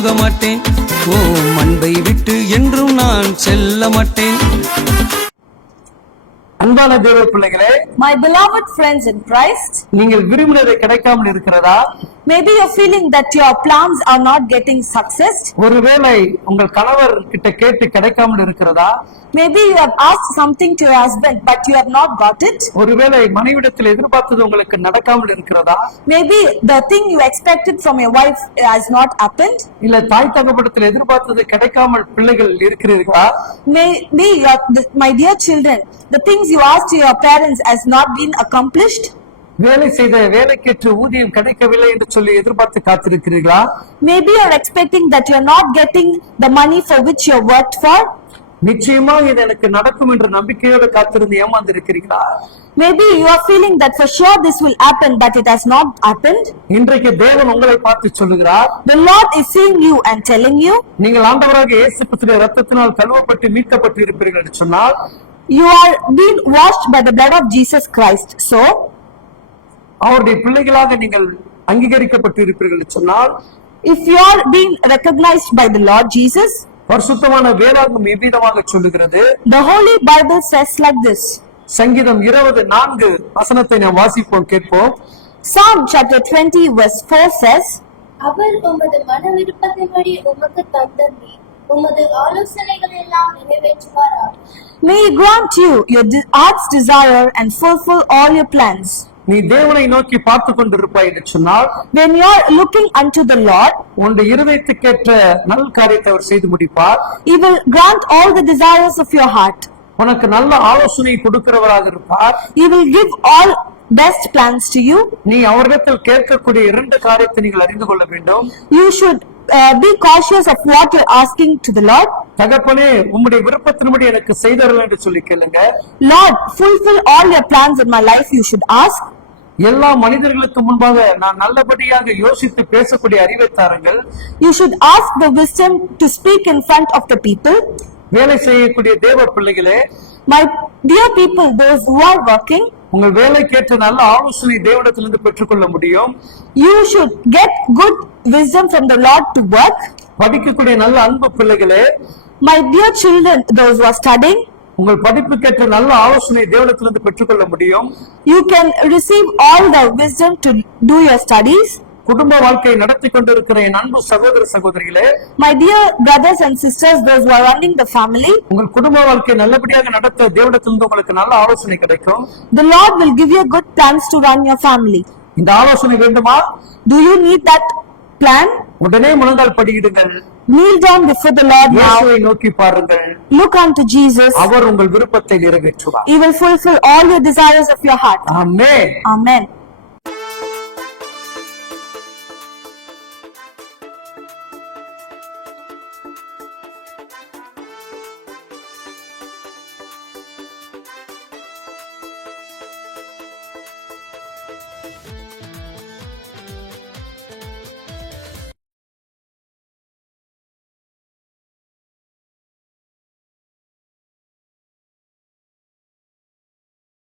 போக மாட்டேன். ஓ அன்பை விட்டு என்றும் நான் செல்ல மாட்டேன். அன்பான தேவ பிள்ளைகளே, my beloved friends in Christ, நீங்கள் விரும்பினதை கிடைக்காமல் இருக்கிறதா? maybe you're feeling that your plans are not getting success. ஒருவேளை உங்கள் கணவர் கிட்ட கேட்டு கிடைக்காமல் இருக்கிறதா? Maybe you have asked something to your husband but you have not got it. ஒருவேளை மனைவிடத்தில் எதிர்பார்த்தது உங்களுக்கு நடக்காமல் இருக்கிறதா? Maybe the thing you expected from your wife has not happened. இல்ல தாய் தகப்பனிடத்தில் எதிர்பார்த்தது கிடைக்காமல் பிள்ளைகள் இருக்கிறீர்களா? Maybe my dear children, the things you asked to your parents has not been accomplished. வேலை செய்த வேலைக்கேற்ற ஊதியம் கிடைக்கவில்லை என்று சொல்லி எதிர்பார்த்து காத்திருக்கிறீர்களா? Maybe you are expecting that you are not getting the money for which you worked for. நிச்சயமா இது எனக்கு நடக்கும் என்ற நம்பிக்கையோடு காத்திருந்து ஏமாந்து இருக்கிறீர்களா? Maybe you are feeling that for sure this will happen but it has not happened. இன்றைக்கு தேவன் உங்களை பார்த்து சொல்லுகிறார், The Lord is seeing you and telling you, நீங்கள் ஆண்டவராகிய இயேசு கிறிஸ்துவின் இரத்தத்தினால் கழுவப்பட்டு மீட்கப்பட்டு இருப்பீர்கள் என்று சொன்னால், you are being washed by the blood of Jesus Christ. So அவருடைய பிள்ளைகளாக நீங்கள் அங்கீகரிக்கப்பட்டு இருப்பீர்கள் என்று சொன்னால், if you are being recognized by the Lord Jesus, பரிசுத்தமான வேதாகமம் எவ்விதமாக சொல்லுகிறது? the Holy Bible says like this. சங்கீதம் 20:4 வசனத்தை நாம் வாசிப்போம், கேட்போம். Psalm chapter 20 verse 4 says, அவர் உமது மன விருப்பத்தின்படி உமக்கு தந்தருளி உமது ஆலோசனைகள் எல்லாம் நிறைவேற்றுவாராக. May He grant you your heart's desire and fulfill all your plans. நீ தேவனை நோக்கி பார்த்து கொண்டிருப்பாய் என்று சொன்னால், When you are looking unto the Lord, உன்னுடைய இருதயத்துக்கேற்ற நல்ல காரியத்தை அவர் செய்து முடிப்பார். He will grant all the desires of your heart. உனக்கு நல்ல ஆலோசனை கொடுக்கிறவராக இருப்பார். He will give all best plans to you. நீ அவரிடத்தில் கேட்கக்கூடிய 2 காரியத்தை நீங்கள் அறிந்து கொள்ள வேண்டும். You should be cautious of what you're asking to the Lord. தகப்பனே, உம்முடைய விருப்பத்தின்படி எனக்கு செய்தருள் என்று சொல்லி கேளுங்க. Lord, fulfill all your plans in my life, you should ask. எல்லா மனிதர்களுக்கு முன்பாக நான் நல்லபடியாக யோசித்து பேசக்கூடிய அறிவை தாருங்கள். You should ask the wisdom to speak in front of the people. வேலை செய்யக்கூடிய தேவ பிள்ளைகளே, My dear people, those who are working, உங்கள் வேலைக்கேற்ற நல்ல ஆலோசனை தேவனிடத்திலிருந்து பெற்றுக்கொள்ள முடியும். you should get good wisdom from the Lord to work. படிக்கக்கூடிய நல்ல அன்பு பிள்ளைகளே, My dear children, those who are studying, உங்கள் படிப்புக்கேற்ற நல்ல ஆலோசனை தேவனிடத்திலிருந்து பெற்றுக்கொள்ள முடியும். you can receive all the wisdom to do your studies. குடும்ப வாழ்க்கையை நடத்தி கொண்டிருக்கிற என் அன்பு சகோதர சகோதரிகளே, My dear brothers and sisters, those who are running the family, உங்கள் குடும்ப வாழ்க்கையை நல்லபடியாக நடத்த தேவனிடத்திலிருந்து உங்களுக்கு நல்ல ஆலோசனை கிடைக்கும். the Lord will give you good plans to run your family. இந்த ஆலோசனை வேண்டுமா? Do you need that plan? உடனே முழங்கால் படியிடுங்கள். Kneel down before the Lord now. இயேசுவை நோக்கி பாருங்கள். Look unto Jesus. அவர் உங்கள் விருப்பத்தை நிறைவேற்றுவார். He will fulfill all your desires of your heart. Amen. Amen.